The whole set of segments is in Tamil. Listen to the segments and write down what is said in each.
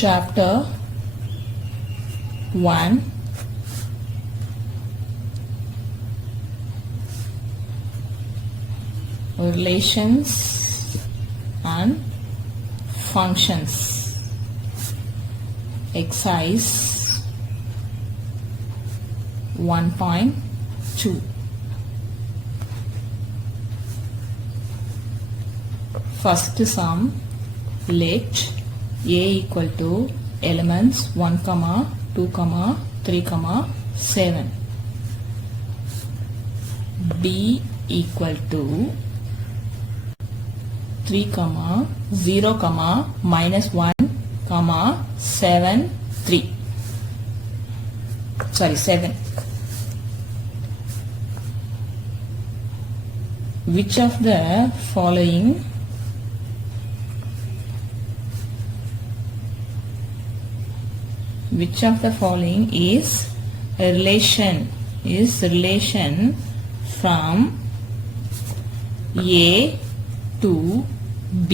Chapter 1 Relations and Functions. Exercise 1.2. First sum, let A equal to elements 1, 2, 3, 7. B equal to 3, 0, minus 1, 7, 3. Sorry, 7. Which of the following is a relation from A to B?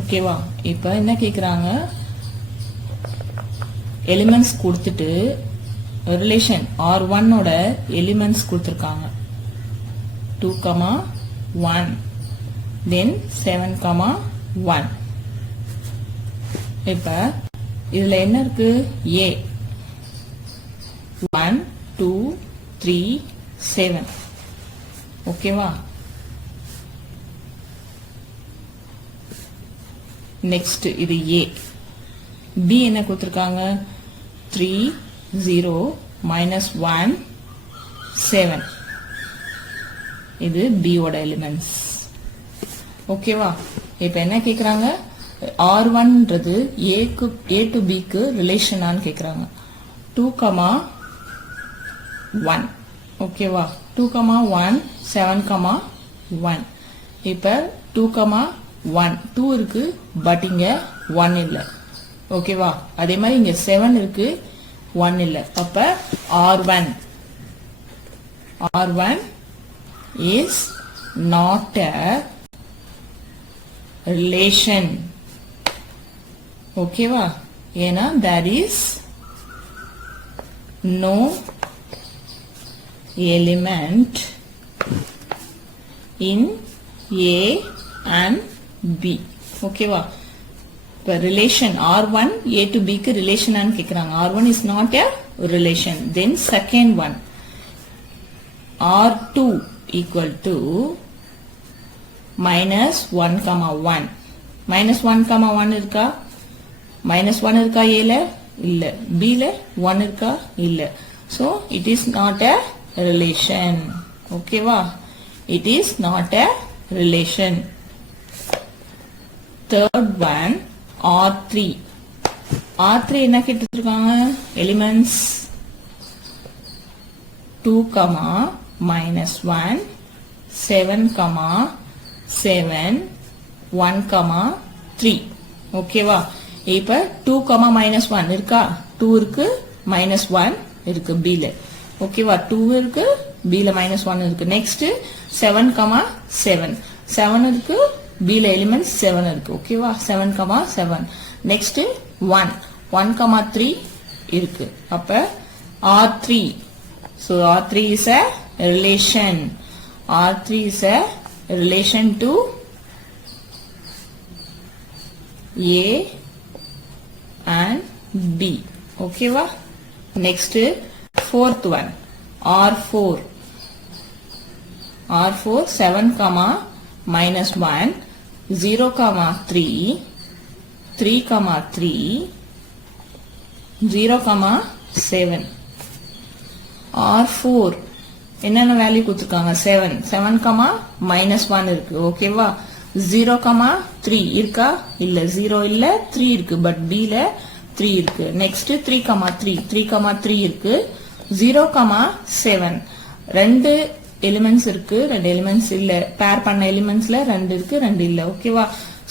ஓகேவா? இப்போ என்ன கேக்குறாங்க, எலிமெண்ட்ஸ் கொடுத்துட்டு ரிலேஷன் R1 ஓட எலிமெண்ட்ஸ் கொடுத்திருக்காங்க 2, 1, then 7, 1. இப்ப இதுல என்ன இருக்கு? A 1, 2, 3, 7. ஓகேவா? நெக்ஸ்ட் இது A. B என்ன கொடுத்திருக்காங்க? 3, 0, minus 1, 7. இது B ஓட எலிமெண்ட்ஸ். ஓகேவா? இப்ப என்ன கேக்குறாங்க, R1ன்றது A to B க்கு ரிலேஷனான்னு கேக்குறாங்க. 2, 1. ஓகேவா? 2, 1, 7, 1. இப்ப 2, 1, 2 இருக்கு, பட் இங்க 1 இல்ல. ஓகேவா? அதே மாதிரி இங்க 7 இருக்கு, 1 இல்ல. அப்ப R1 is not a relation. ஓகேவா? ஏன்னா there is no element in A and B. ஓகேவா? இப்ப relation R1 A to B க்கு ரிலேஷன் ஆன்னு கேக்குறாங்க. R1 is not a relation. Then second one, R2 equal to minus 1, 1. Minus 1, 1 இருக்கா? minus 1 இருக்கா A ல? இல்ல. B ல 1 இருக்கா? இல்ல. So it is not a relation. ஓகேவா? It is not a relation. Third one, R3 என்ன கேட்டிருக்காங்க? Elements 2, minus 1, 7, 7, 1, 3. ஓகேவா? இப்ப 2, minus 1 இருக்கா? 2 இருக்கு, minus 1 இருக்கு B ல. ஓகேவா? 2 இருக்கு, B ல minus 1 இருக்கு. நெக்ஸ்ட் 7, 7 இருக்கு, B ல எலிமெண்ட்ஸ் 7 இருக்கு. ஓகேவா? 7, 7. நெக்ஸ்ட் 1, 3 இருக்கு. அப்ப R3. So R3 is a relation. R3 is a relation to A and B. ஓகேவா? Next fourth one, R4 7, minus 1, 0, 3, 3, 0, 7. R4 என்னென்ன வேல்யூ கொடுத்திருக்காங்க? 7, minus 1 இருக்கு. ஓகேவா? 0, 3 இருக்கா? இல்ல. 0 இல்ல, 3 இருக்கு, பட் B ல 3 இருக்கு. நெக்ஸ்ட் 3, 3 இருக்கு. 0, 7. ரெண்டு எலிமெண்ட்ஸ் இருக்கு, ரெண்டு எலிமெண்ட்ஸ் இல்ல. பேர் பண்ண எலிமெண்ட்ஸ்ல 2 இருக்கு, 2 இல்ல. ஓகேவா?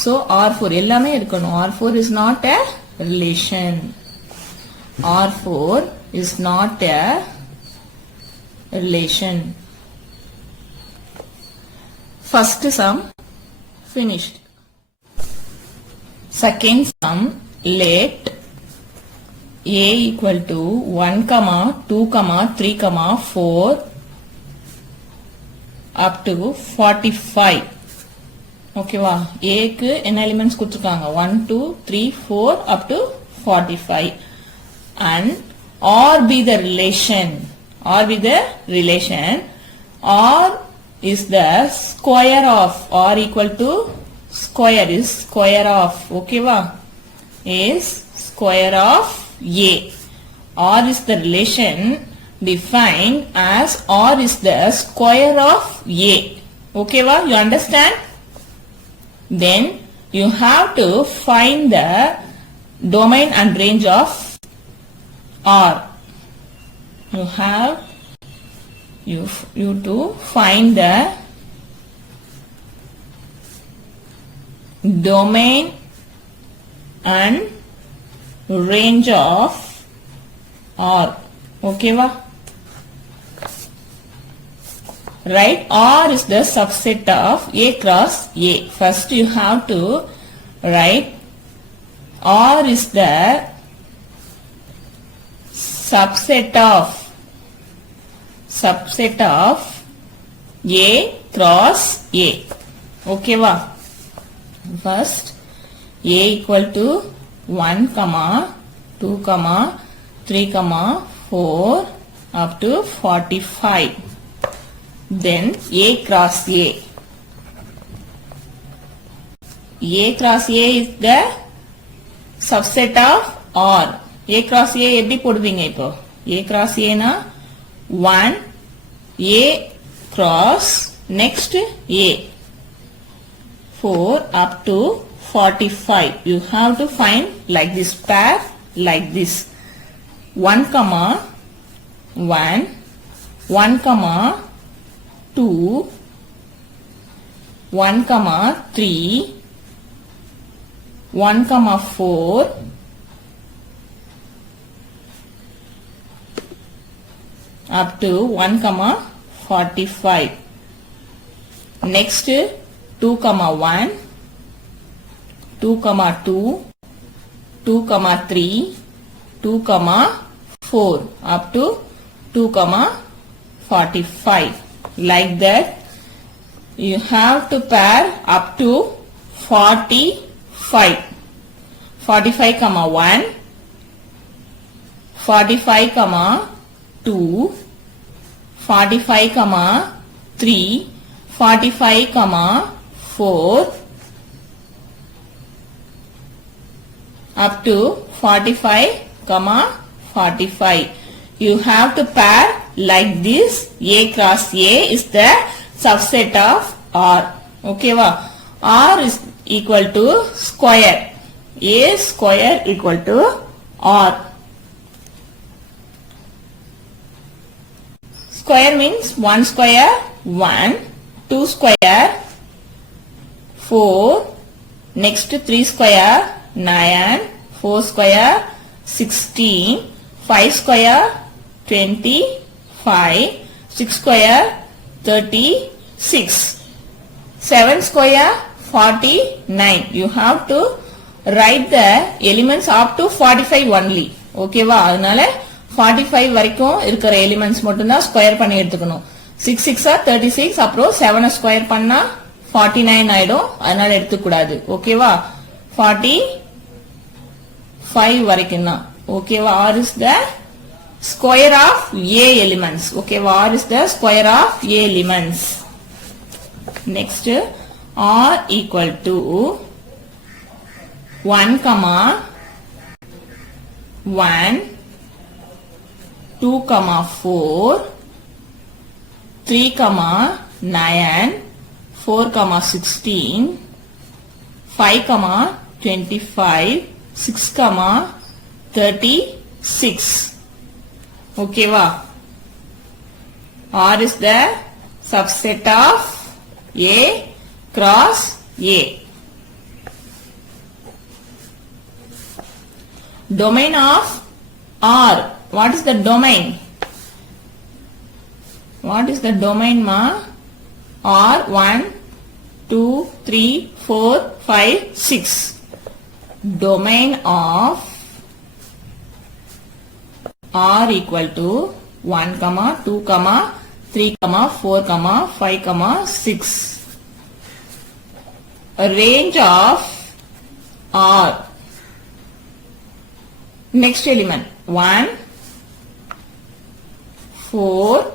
சோ R4 எல்லாமே இருக்கணும். R4 is not a relation. R4 is not a relation. First sum finished. Second sum, let a equal to 1, 2, 3, 4 up to 45. ஓகேவா ஏக்கு என்ன எலிமெண்ட்ஸ் கொடுத்துருக்காங்க 1 2 3 4 up to 45 and or be the relation or is the square of or equal to square is square of ஓகேவா is square of a or is the relation defined as or is the square of a ஓகேவா you understand. Then you have to find the domain and range of R. You to find the domain and range of R. Okay va? Right, R is the subset of A cross A. First you have to write R is the subset of A cross A. Okay va? First A equal to 1, 2, 3, 4 up to 45. Then A cross A. A cross A is the subset of R. A cross A எப்படி போடுவீங்க இப்போ A cross A na 1 A cross next A 4 up to 45. You have to find like this pair like this 1, 1, 2, 1, 3, 1, 4, up to 1, 45. Next 2, 1, 2, 2, 2, 3, 2, 4 up to 2, 45. Like that you have to pair up to 45. 45, 1, 45, 2, 45, 3, 45, 4 up to 45, 45. You have to pair like this. A cross A is the subset of R. Okay va? R is equal to square. A square equal to R. Square means 1 square 1, 2 square 4, next 3 square 9, 4 square 16, 5 square 25, 6 square 36, 7 square 49. You have to write the elements up to 45 only. Okay va? அதனால 45 வரைக்கும் இருக்கிற எலிமெண்ட்ஸ் மட்டும் தான் ஸ்கொயர் பண்ணி எடுத்துக்கணும். 6 6 36 அப்புறம் 7 ஸ்கொயர் பண்ணா 49 ஆயிடும். அதனால எடுத்துக்க கூடாது. ஓகேவா? 45 வரைக்கும் தான். ஓகேவா? R is the square of A elements. ஓகேவா? R is the square of A elements. Next R equal to 1, 1, 2, 4, 3, 9, 4, 16, 5, 25, 6, 36. Okay va? R is the subset of A cross A. Domain of R. What is the domain? What is the domain ma? R 1, 2, 3, 4, 5, 6. domain of R equal to 1, 2, 3, 4, 5, 6. A range of R. Next element 1, 4,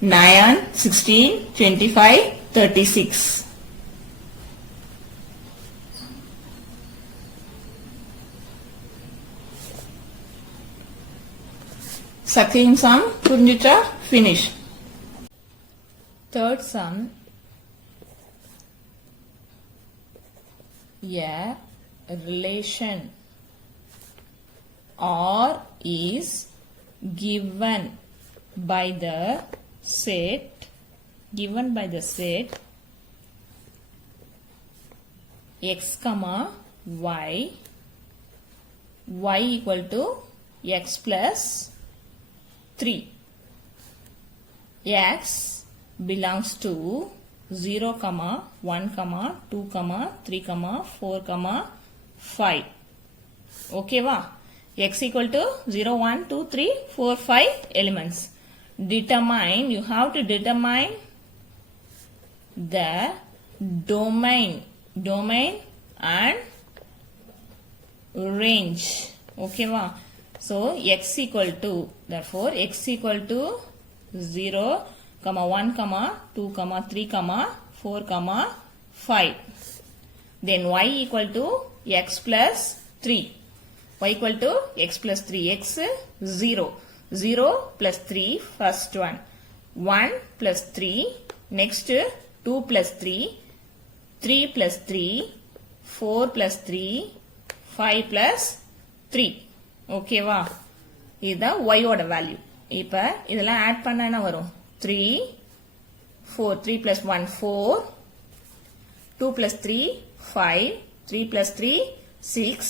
9, 16, 25, 36. Second sum, புரிஞ்சுச்சா? Finish. Third sum, a relation R is given by the set x comma y equal to x plus 3. X belongs to 0, 1, 2, 3, 4, 5. Okay va? X equal to 0, 1, 2, 3, 4, 5 elements. Determine, you have to determine the domain and range. Okay va? So x equal to, therefore x equal to 0, 1, 2, 3, 4, 5. Then y equal to x plus 3. Y equal to x plus 3. X 0. 0 plus 3, first one. 1 plus 3. Next 2 plus 3. 3 plus 3. 4 plus 3. 5 plus 3. Okay va? இதுதான் y ஓட வேல்யூ. இப்ப இதெல்லாம் ஆட் பண்ணா என்ன வரும்? 3, 4, 3 plus 1, 4, 2 plus 3, 5, 3 plus 3, 6,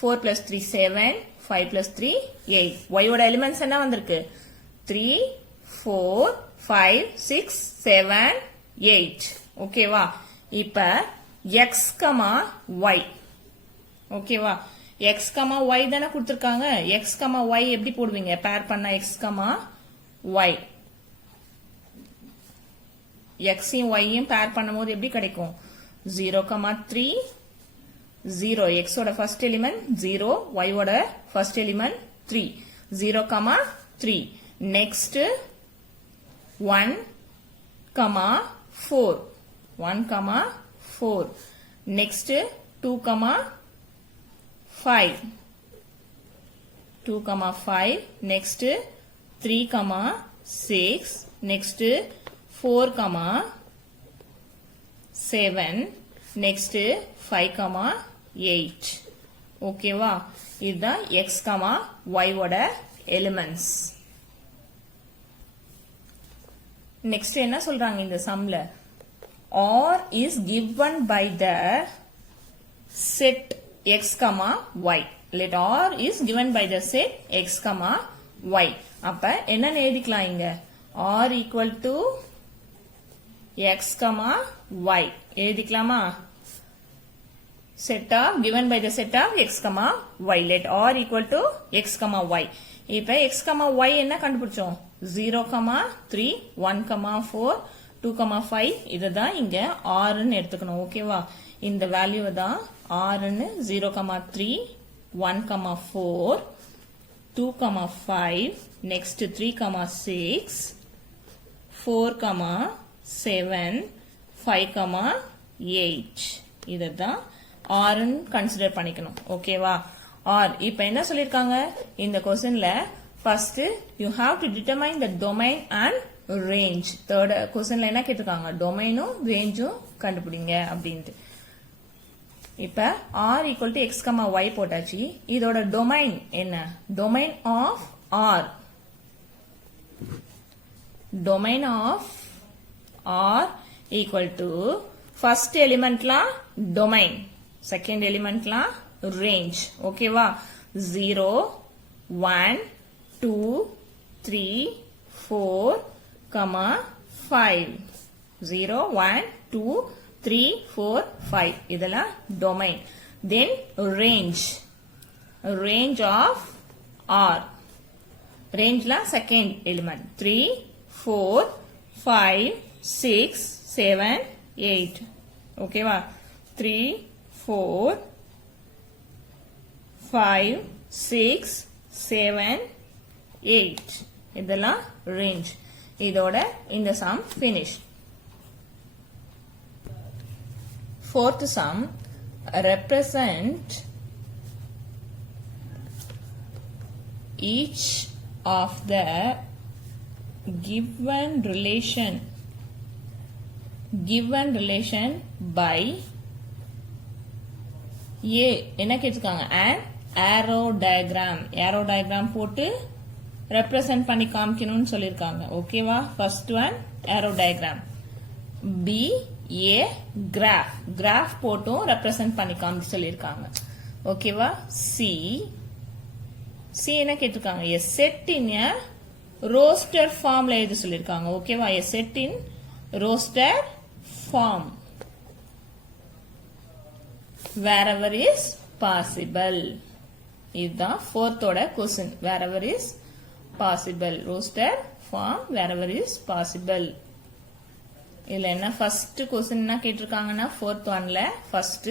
4 plus 3, 7, 5 plus 3, 8. Y ஓட எலிமெண்ட்ஸ் என்ன வந்திருக்கு? 3, 4, 5, 6, 7, 8. ஓகேவா? இப்ப x, y. ஓகேவா? x, y தானே கொடுத்திருக்காங்க. x, y எப்படி போடுவீங்க? பேர் பண்ணா x, y. x யும் y யும் பேர் பண்ணும்போது எப்படி கிடைக்கும்? 0, 3, 0. x ஓட first element 0, y ஓட first element 3. 0, 3. Next 1, 4. 1, 4. Next 2, 5. 2, 5. Next 3, 6. Next 4, 7. Next 5, 8. ஓகேவா? இதுதான் x, y ஓட எலிமெண்ட்ஸ். நெக்ஸ்ட் என்ன சொல்றாங்க இந்த சம்ல? R is given by the set x, y. Let R is given by the set x, y. அப்ப என்னன்னு எழுதிக்கலாம் இங்க? R equal to x, y. எழுதிக்கலாமா? Set of given by the set of x, y. Let R equal to x, y. இப்ப x, y என்ன கண்டுபிடிச்சோம்? 0, 3, 1, 4, 2, 5. இதுதான் இங்க R ன்னு எடுத்துக்கணும். ஓகேவா? இந்த வேல்யூ தான் R ன்னு 0, 3, 1, 4, 2, 5, next 3, 6, 4, 7, 5, 8. இதுதான் R ன்னு கன்சிடர் பண்ணிக்கணும். ஓகேவா? R இப்ப என்ன சொல்லிருக்காங்க இந்த क्वेश्चनல? First you have to determine the domain and range. Third क्वेश्चनல என்ன கேட்டிருக்காங்க? டொமைனும் ரேஞ்சும் கண்டுபிடிங்க அப்படினு. இப்ப R equal to x, y போட்டாச்சு. இதோட டொமைன் என்ன? Domain of R. Domain of R equal to first element la domain, second element la range. Okay va? 0, 1, 2, 3, 4, 5. 0, 1, 2, 3, 4, 5. இதெல்லாம் domain. Then range of R. Range la second element. 3, 4, 5, 6, 7, 8. Okay va? 3, 4, 5, 6, 7, 8. இதெல்லாம் range. இதோட இந்த sum finish. Fourth sum, represent each of the given relation by A. என்ன கேட்டிருக்காங்க? an arrow diagram போட்டு represent பண்ணி காமிக்கணும்னு சொல்லிருக்காங்க. ஓகேவா? first one arrow diagram. B a graph போட்டும் represent பண்ணி காமிக்க சொல்லிருக்காங்க. ஓகேவா? C என்ன கேட்டிருக்காங்க? a set in a roster formல எழுத சொல்லிருக்காங்க. ஓகேவா? a set in roster form wherever is possible. இதுதான் fourth ஓட question. wherever is possible. roster form wherever is possible. இதுல என்ன first question என்ன கேட்டிருக்காங்கன்னா fourth oneல first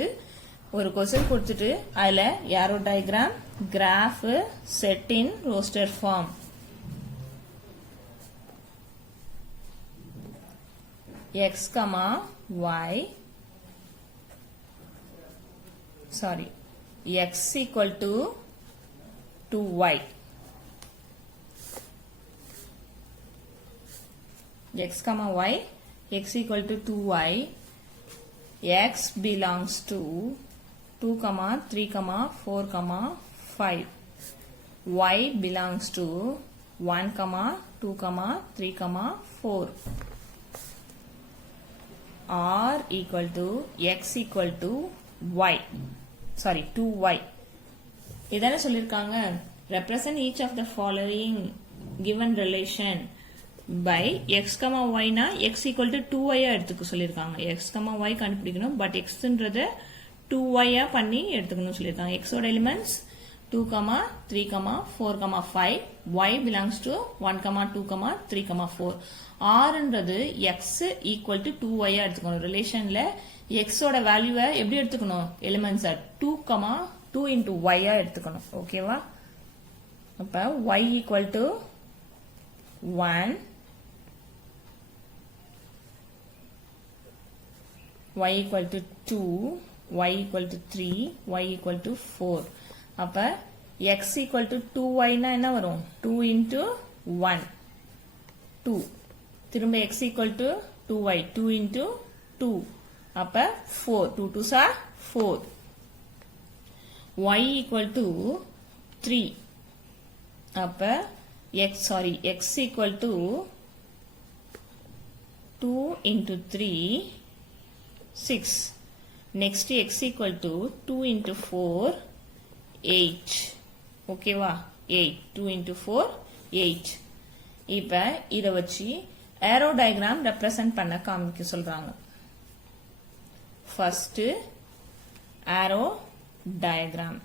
ஒரு question கொடுத்துட்டு அதுல arrow diagram, graph, set in roster form. x, y, sorry, x equal to 2y. x, y, x equal to 2y. x belongs to 2, 3, 4, 5. y belongs to 1, 2, 3, 4. r equal to x equal to y. Sorry, 2y. இதான சொல்லிருக்காங்க? represent each of the following given relation by x, y னா x equal to 2y எடுத்துக்க சொல்லிருக்காங்க. x, y கண்டுபிடிக்கணும். பட் x ன்றது 2y பண்ணி எடுத்துக்கணும் சொல்லிருக்காங்க. x ஓட elements 2, 3, 4, 5. y belongs to 1, 2, 3, 4. r ன்றது x equal to 2y எடுத்துக்கணும். ரிலேஷன்ல x ஓட வேல்யூவை எப்படி எடுத்துக்கணும்? எலிமெண்ட்ஸ் 2 into y எடுத்துக்கணும். ஓகேவா? அப்ப y equal to 1, y equal to 2, y equal to 3, y equal to 4. அப்ப x equal to 2y னா என்ன வரும்? 2 into 1, 2. திரும்ப x equal to 2y, 2 into 2. அப்ப 4, 2 2s are 4. y equal to 3. அப்ப x equal to 2 into 3, 6. Next x equal to 2 into 4, 8. ஓகேவா? 8. 2 into 4, 8. இப்ப இத வச்சு arrow diagram represent பண்ண காமிக்க சொல்றாங்க. First arrow diagram.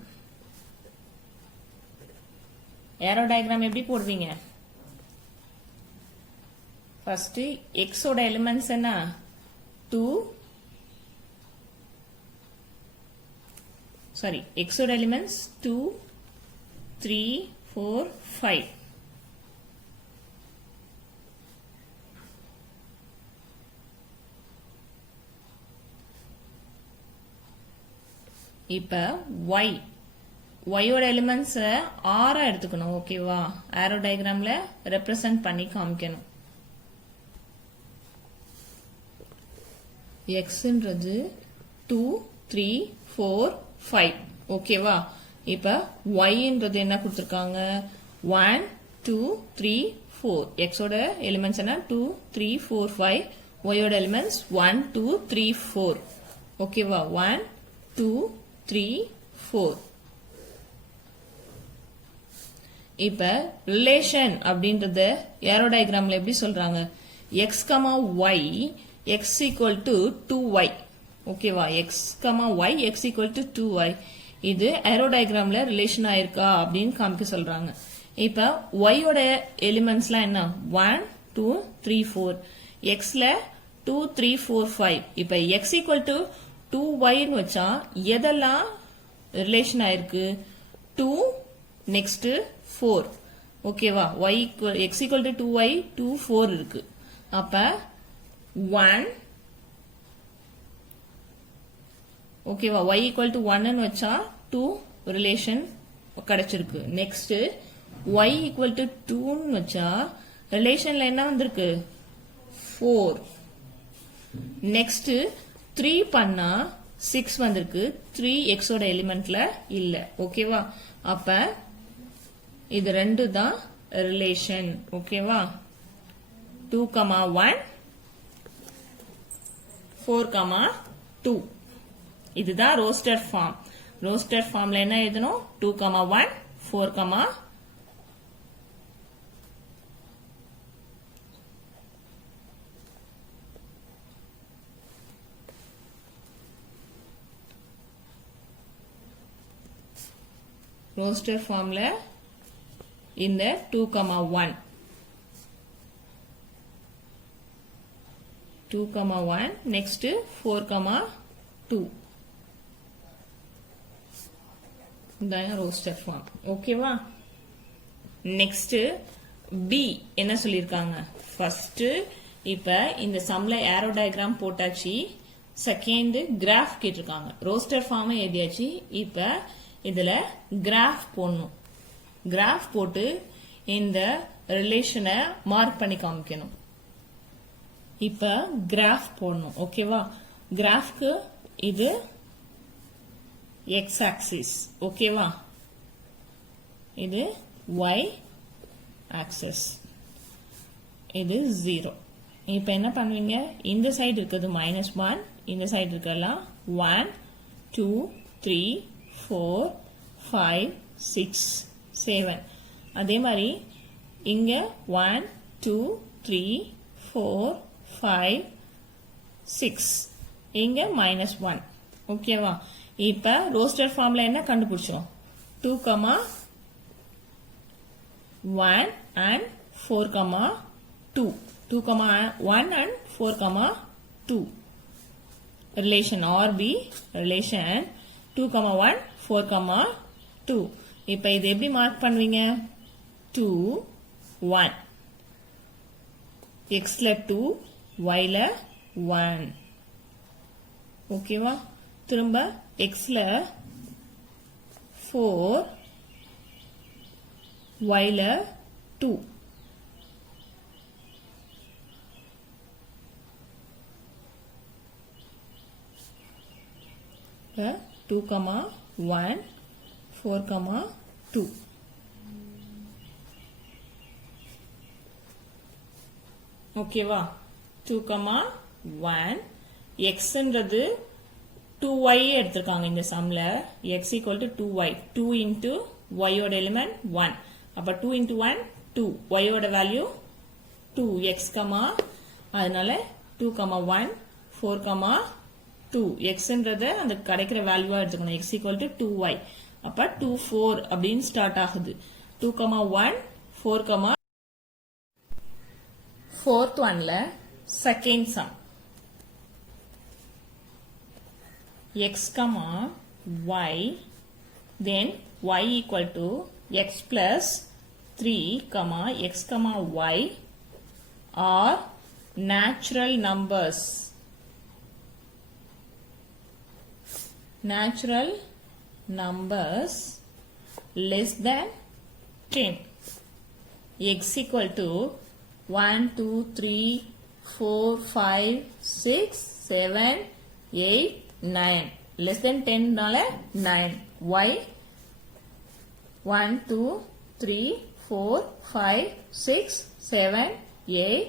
arrow diagram எப்படி போடுவீங்க? First x ஓட elements என்ன? 2, sorry, x ஓட elements 2, 3, 4, 5. இப்ப y ஓட எலிமெண்ட்ஸ் 6 எடுத்துக்கணும். ஓகேவா? arrow diagramல represent பண்ணி காமிக்கணும். x ன்றது 2, 3, 4, 5. ஓகேவா? இப்ப y ன்றது என்ன கொடுத்திருக்காங்க? 1, 2, 3, 4. x ஓட எலிமெண்ட்ஸ் என்ன? 2, 3, 4, 5. y ஓட எலிமெண்ட்ஸ் 1, 2, 3, 4. ஓகேவா? 1, 2, 3, 4. இப்ப ரிலேஷன் அப்படின்றது arrow diagramல எப்படி சொல்றாங்க? x, y x equal to 2y. ஓகேவா x comma y x equal to 2y இது ஏரோ டயக்ராம்ல ரிலேஷன் ஆயிருக்கா அப்படின்னு காமிக்க சொல்றாங்க. இப்ப y ஓட எலிமெண்ட்ஸ்லாம் என்ன 1 2 3 4 xல 2 3 4 5 இப்ப x ஈக்குவல் டு 2y ன்னு வச்சா எதெல்லாம் ரிலேஷன் ஆயிருக்கு 2 நெக்ஸ்ட் 4 ஓகேவா y x equal to 2y 2 4 இருக்கு. அப்ப 1 ஓகேவா y ஈக்குவல் டு 1 ன்னு வச்சா 2 ரிலேஷன் கிடைச்சிருக்கு. நெக்ஸ்ட் y ஈக்குவல் டு 2 ன்னு வச்சா ரிலேஷன்ல என்ன வந்திருக்கு 4. நெக்ஸ்ட் 3 பண்ணா 6 வந்திருக்கு. 3 x ஓட எலிமெண்ட்ல இல்ல. ஓகேவா அப்ப இது ரெண்டு தான் ரிலேஷன். ஓகேவா 2, 1 4, 2 இதுதான் ரோஸ்டட் ஃபார்ம். ரோஸ்டட் ஃபார்ம்ல என்ன எழுதணும் 2, 1 4, ரோஸ்டட் ஃபார்ம்ல இந்த 2, 1 2, 1 நெக்ஸ்ட் 4, 2 ரோஸ்டட் ஃபார்ம். ஓகேவா நெக்ஸ்ட் பி என்ன சொல்லிருக்காங்க ஃபர்ஸ்ட் இப்ப இந்த சம்ல ஏரோ டயக்ராம் போட்டாச்சு. செகண்ட் கிராஃப் கேட்டிருக்காங்க. ரோஸ்டட் ஃபார்ம் எழுதியாச்சு. இப்ப இதுல கிராஃப் போடணும். கிராஃப் போட்டு இந்த ரிலேஷனை மார்க் பண்ணி காமிக்கணும். இப்ப கிராஃப் போடணும். ஓகேவா கிராஃப்க்கு இது x ஆக்சிஸ் ஓகேவா இது y ஆக்சிஸ் இது 0. இப்ப என்ன பண்ணுவீங்க இந்த சைடு இருக்குது -1 இந்த சைடு இருக்கலாம் 1 2 3 4 5 6 7 அதே மாதிரி இங்க 1 2 3 4 5 6 இங்க -1 ஓகேவா. இப்ப ரோஸ்டட் ஃபார்ம்ல என்ன கண்டுபிடிச்சோம் 2, 1 and 4, 2 2, 1 and 4, 2 relation or B relation 2, 1 4, 2 இப்ப இது எப்படி மார்க் பண்ணுவீங்க 2 1 x ல 2 y ல 1 ஓகேவா. திரும்ப x ல 4 y ல 2 2, 1 4, 2 ஓகேவா 2, 1 x ன்றது 2y எடுத்திருக்காங்க இந்த சம்ல x equal to 2y 2 into y ஓட எலிமெண்ட் 1 அப்ப 2 into 1 2 y ஓட வேல்யூ 2 x அதனால 2, 1 4, 2 x ன்றது அந்த கிடைக்கிற வேல்யூவா எடுத்துக்கணும் x equal to 2y அப்ப 2 4 அப்படின்னு ஸ்டார்ட் ஆகுது 2, 1 4, fourth oneல second sum x, y, then y equal to x plus 3, x, y are natural numbers. Natural numbers less than 10. X equal to 1, 2, 3, 4, 5, 6, 7, 8, 9 less than 10 நால 9 y 1 2 3 4 5 6 7 8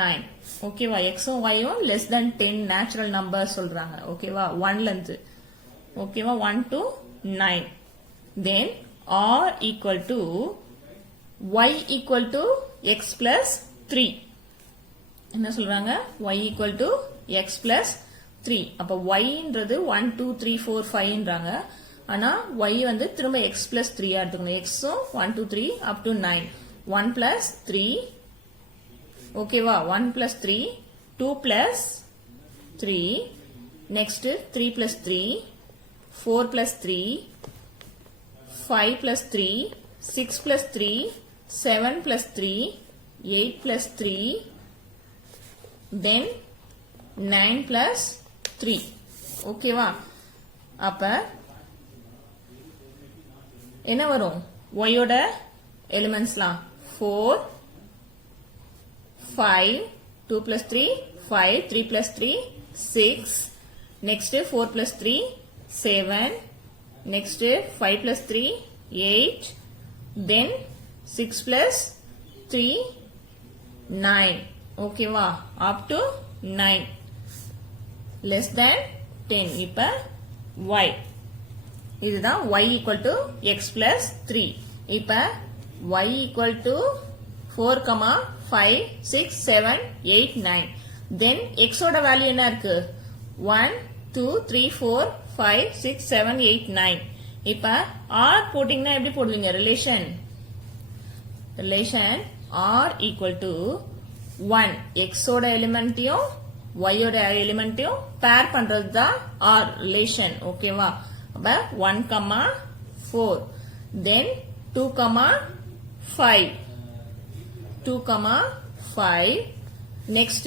9 ஓகேவா x உம் y உம் less than 10 natural number சொல்றாங்க ஓகேவா 1 ல இருந்து ஓகேவா 1 to 9 then r equal to y equal to x plus 3 என்ன சொல்றாங்க y equal to x plus 3. அப்ப yன்றது 1, 2, 3, 4, 5ன்றாங்க. ஆனா y வந்து திரும்ப x plus 3 எடுத்துக்கணும். x 1, 2, 3 up to 9. 1 plus 3. ஓகேவா? 1 plus 3. 2 plus 3. Next 3 plus 3. 4 plus 3. 5 plus 3. 6 plus 3. 7 plus 3. 8 plus 3. Then 9 plus 3. ஓகேவா? அப்ப என்ன வரும்? y ஓட எலிமெண்ட்ஸ்லாம் 4 5 2 plus 3 5 3 plus 3 6 next 4 plus 3 7 next 5 plus 3 8 then 6 plus 3 9 ஓகேவா? up to 9 less than 10. இப்ப y இதுதான் y equal to x plus 3. இப்ப y equal to 4, 5, 6, 7, 8, 9. Then x ஓட வேல்யூ என்ன இருக்கு? 1, 2, 3, 4, 5, 6, 7, 8, 9. இப்ப r போட்டிங்கன்னா எப்படி போடுவீங்க? Relation r equal to 1. x ஓட எலிமெண்ட்டையும் y ஓட எலிமெண்ட்டையும் பேர் பண்றது தான் r ரிலேஷன். ஓகேவா? அப்ப 1, 4. Then 2, 5. 2, 5. Next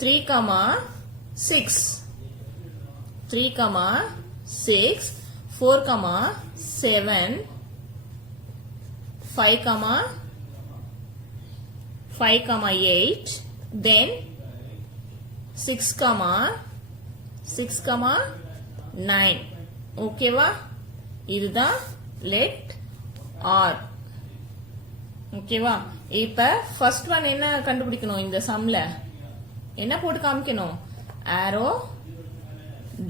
3, 6. 3, 6. 4, 7. 5, 8. Then 6, 9. ஓகேவா? இதுதான் let r. ஓகேவா? இப்ப ஃபர்ஸ்ட் ஒன் என்ன கண்டுபிடிக்கணும்? இந்த சம்ல என்ன போட்டு காமிக்கணும்? arrow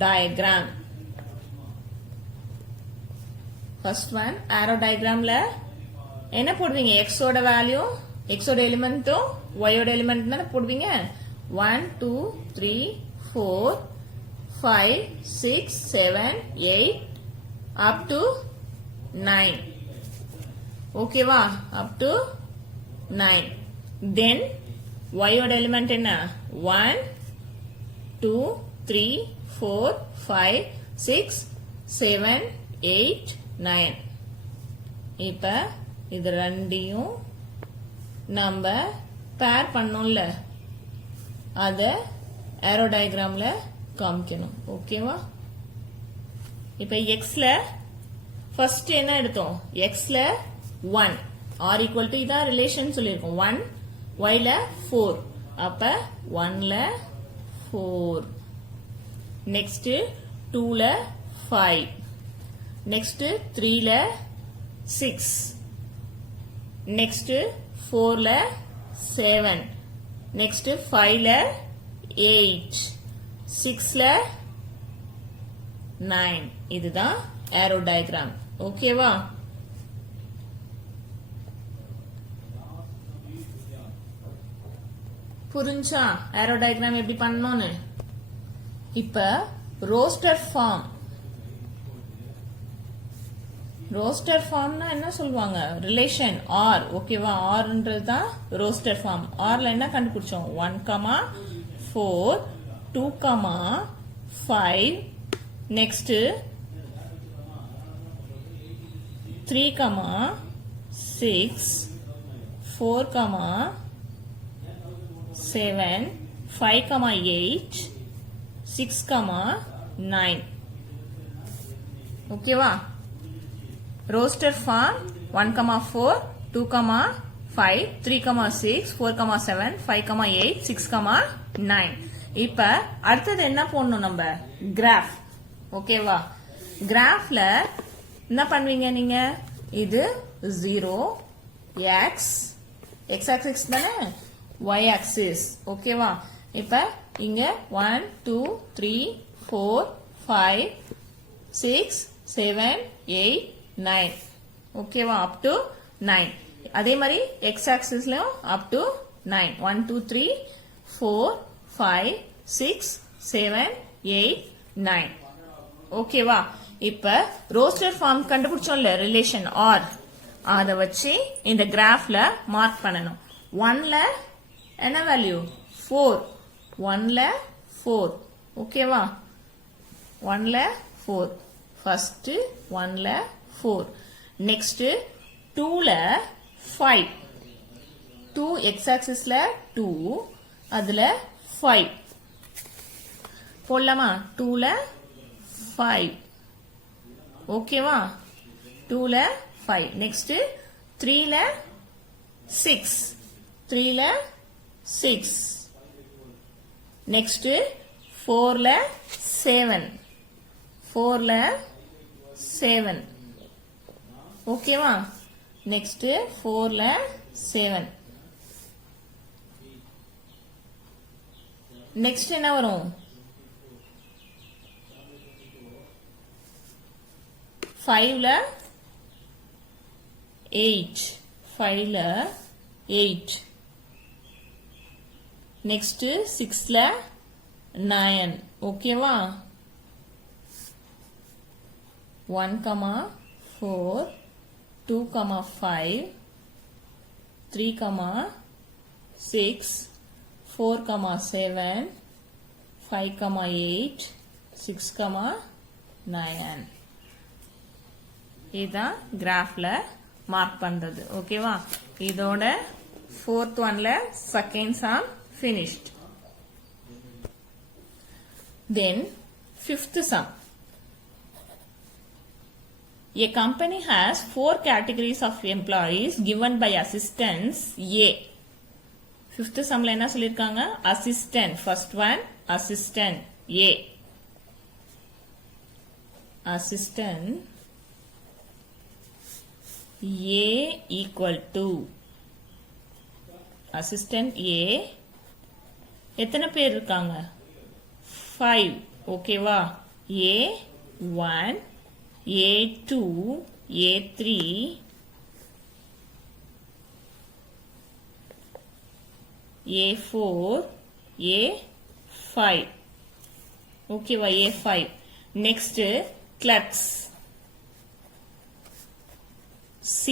diagram. First one arrow diagramல என்ன போடுவீங்க? x ஓட வேல்யூ x ஓட எலிமெண்ட்டும் y ஓட எலிமெண்ட் தானே போடுவீங்க. 1, 2, 3, 4, 5, 6, 7, 8 up to 9. ஓகேவா? up to 9. Then y ஓட எலிமெண்ட் என்ன? 1, 2, 3, 4, 5, 6, 7, 8, 9. இப்ப இது ரெண்டையும் நம்ம பேர் பண்ணோம்ல, அத arrow diagramல காமிக்கணும். ஓகேவா? இப்ப xல ஃபர்ஸ்ட் என்ன எடுத்தோம்? xல 1 r equal to இதான் ரிலேஷன் சொல்லிருக்கோம். 1 yல 4. அப்ப 1ல 4. நெக்ஸ்ட் 2ல 5. நெக்ஸ்ட் 3ல 6. நெக்ஸ்ட் 4ல 7. நெக்ஸ்ட் 5ல 8. 6ல 9. இதுதான் arrow diagram. ஓகேவா? புரிஞ்சா arrow diagram எப்படி பண்ணணும்னு? இப்ப ரோஸ்டர் ஃபார்ம். ரோஸ்டர் ஃபார்ம்னா என்ன சொல்லுவாங்க? Relation r. ஓகேவா? rன்றது தான் ரோஸ்டர் ஃபார்ம். rல என்ன கண்டுபிடிச்சோம்? 1, 4, 2, 5. நெக்ஸ்ட் 3, 6, 4, 7, 5, 8, 6, 9. ஓகேவா? Roster form 1, 4, 2, 5, 3, 6, 4, 7, 5, 8, 6, 9. இப்ப அடுத்தது என்ன போடணும்? நம்ம கிராஃப். ஓகேவா? கிராஃப்ல என்ன பண்ணுவீங்க நீங்க? இது 0 x ஆக்சிஸ் தானே, y ஆக்சிஸ். ஓகேவா? இப்ப இங்க 1, 2, 3, 4, 5, 6, 7, 8, 9. ஓகேவா? up to 9. அதே மாதிரி x ஆக்சிஸ்லயும் up to 9. 1, 2, 3, 4, 5, 6, 7, 8 9 ஓகேவா இப்ப ரோஸ்டர் ஃபார்ம் கண்டுபிடிச்சோம்ல ரிலேஷன் ஆர் அத வச்சு இந்த கிராஃப்ல மார்க் பண்ணனும் 1ல என்ன வேல்யூ 4 1ல 4 ஓகேவா 1ல 4 ஃபர்ஸ்ட் 1ல 4 நெக்ஸ்ட் 2ல 5 2 x axisல 2 அதுல 5 போடலாமா 2ல 5 ஓகேவா 2ல 5 நெக்ஸ்ட் 3ல 6 3ல 6 நெக்ஸ்ட் 4ல 7 4ல 7 ஓகேவா நெக்ஸ்ட் 4ல 7 நெக்ஸ்ட் என்ன வரும் 5ல 8 5ல 8 நெக்ஸ்ட் 6ல 9 ஓகேவா 1 4 2 5 3 6 4 7 5 8 6 9 இதான் கிராஃப்ல மார்க் பண்றது ஓகேவா இதோட fourth oneல second sum finished then fifth sum a company has 4 categories of employees given by assistants A fifth sumல என்ன சொல்லிருக்காங்க assistant first one assistant A assistant A equal to assistant A எத்தனை பேர் இருக்காங்க 5 ஓகேவா A1 A2 A3 A4 A5 ஓகேவா A5 next clerks C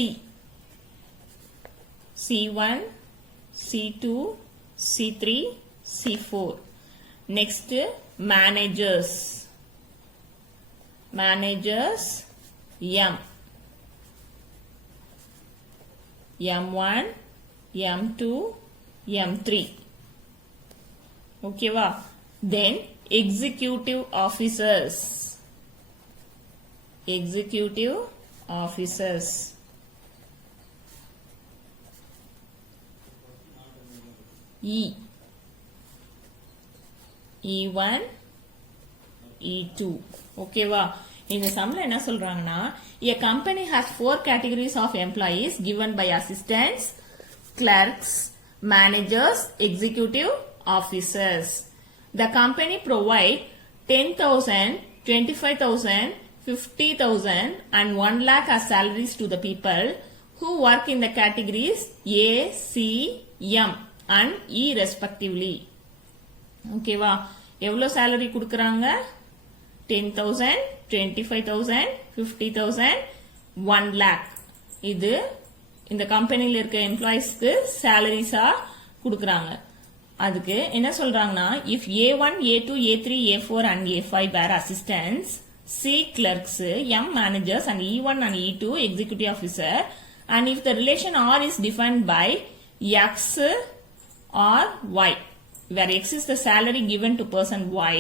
C1 C2 C3 C4 next managers M M1 M2 M3 ஓகேவா then executive officers E1 E2 ஓகேவா இந்த சம்ல என்ன சொல்றாங்கன்னா a company has 4 categories of employees given by assistants clerks managers executive officers the company provide 10,000 25,000 50,000 and 1 lakh as salaries to the people who work in the categories A, C, M and E respectively. ஓகேவா எவ்வளவு salary கொடுக்கறாங்க 10,000 25,000 50,000 1 lakh இது இந்த கம்பெனில இருக்க எம்ப்ளாயிஸ்க்கு சாலரிஸா கொடுக்கறாங்க அதுக்கு என்ன சொல்றாங்கன்னா if A1 A2 A3 A4 and A5 were assistants C clerks M managers and E1 and E2 executive officer and if the relation R is defined by X or Y where X is the salary given to person Y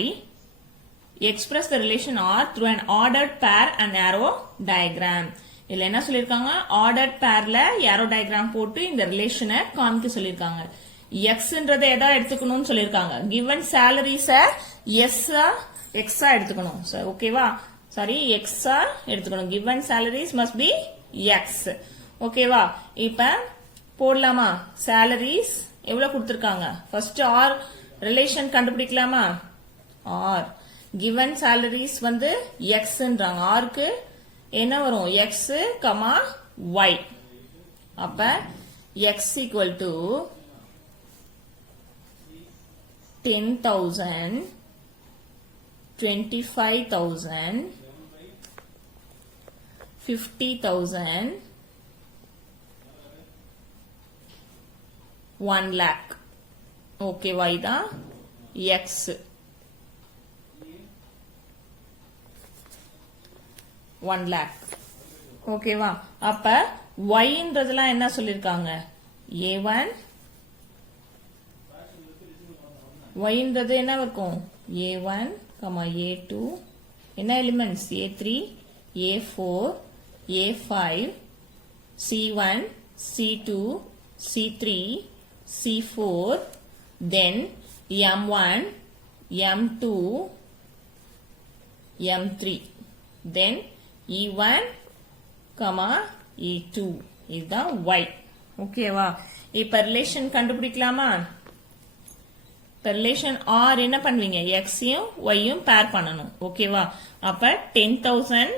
express the relation R through an ordered pair and arrow diagram இல்ல என்ன சொல்லிருக்காங்க ordered pairல arrow diagram போட்டு இந்த ரிலேஷனை காமிக்க சொல்லிருக்காங்க Xன்றதை எதா எடுத்துக்கணும்னு சொல்லிருக்காங்க given salaries X எடுத்துக்கணும் ஓகேவா சாரி X எடுத்துக்கணும் given salaries must be X ஓகேவா இப்ப போடலாமா salaries எவ்வளவு கொடுத்திருக்காங்க ஃபர்ஸ்ட் R ரிலேஷன் கண்டுபிடிக்கலாமா R given salaries வந்து Xன்றாங்க Rக்கு என்ன வரும் X, Y அப்ப X equal to 10,000 25,000, 50,000, 1 lakh. Okay, why the X? One lakh. ஓகேவா? அப்ப y ன்றதெல்லாம் என்ன சொல்லிருக்காங்க? A1 y ன்றது என்ன இருக்கும்? A1, A2 என்ன elements? A3, A4, A5, C1, C2, C3, C4, then M1, M2, M3, then E1, E2 இதுதான் y. ஓகேவா? இப்ப ரிலேஷன் கண்டுபிடிக்கலாமா? இப்ப ரிலேஷன் R என்ன பண்ணுவீங்க? X யும் Y யும் பேர் பண்ணணும். ஓகேவா? அப்ப 10,000,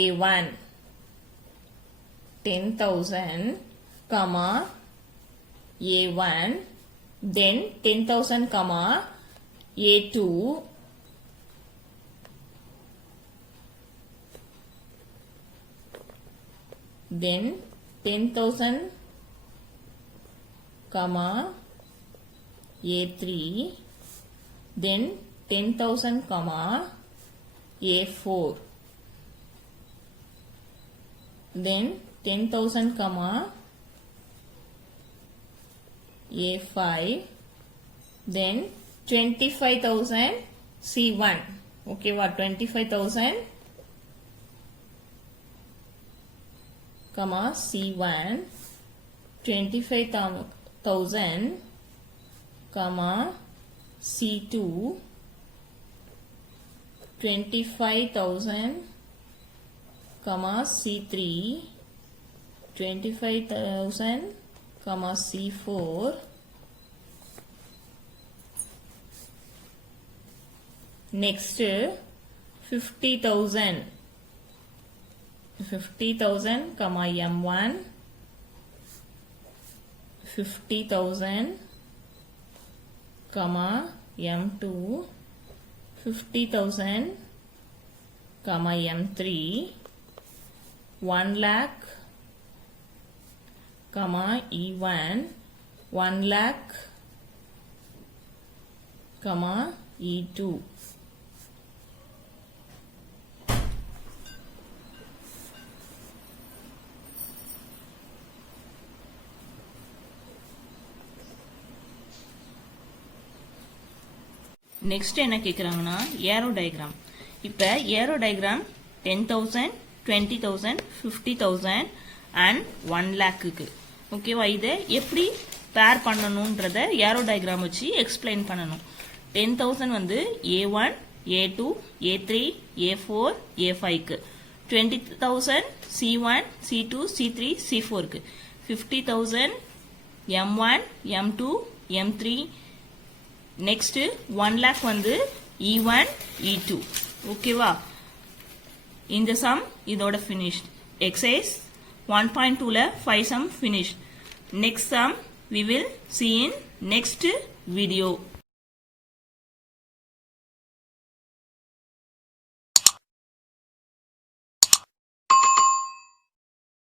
A1, 10,000, A1, then 10,000, A2, then 10,000, A3, then 10,000, A4, then 10,000, A5, then 25,000, C1. Okay, what? 25,000, C1, 25,000, C2, 25,000, C3, 25,000, C4, next 50,000, M1, 50,000, M2, 50,000, M3, 1 lakh, E1, 1 lakh, E2. Next என்ன கேக்குறாங்கன்னா ஏரோ டயக்ராம். இப்ப ஏரோ டயக்ராம் 10,000, 20,000, 50,000 and 1 lakhக்கு. ஓகேவா? இதை எப்படி பேர் பண்ணணும்ன்றத ஏரோ டயக்ராம் வச்சு எக்ஸ்பிளைன் பண்ணணும். 10,000 வந்து A1, A2, A3, A4, A5க்கு. 20,000 C1, C2, C3, C4க்கு. 50,000 M1, M2, M3. Next 1 lakh வந்து E1, E2. ஓகேவா? இந்த சம் இதோட finished. Exercise 1.2ல 5 sum finished. Next sum we will see in next video.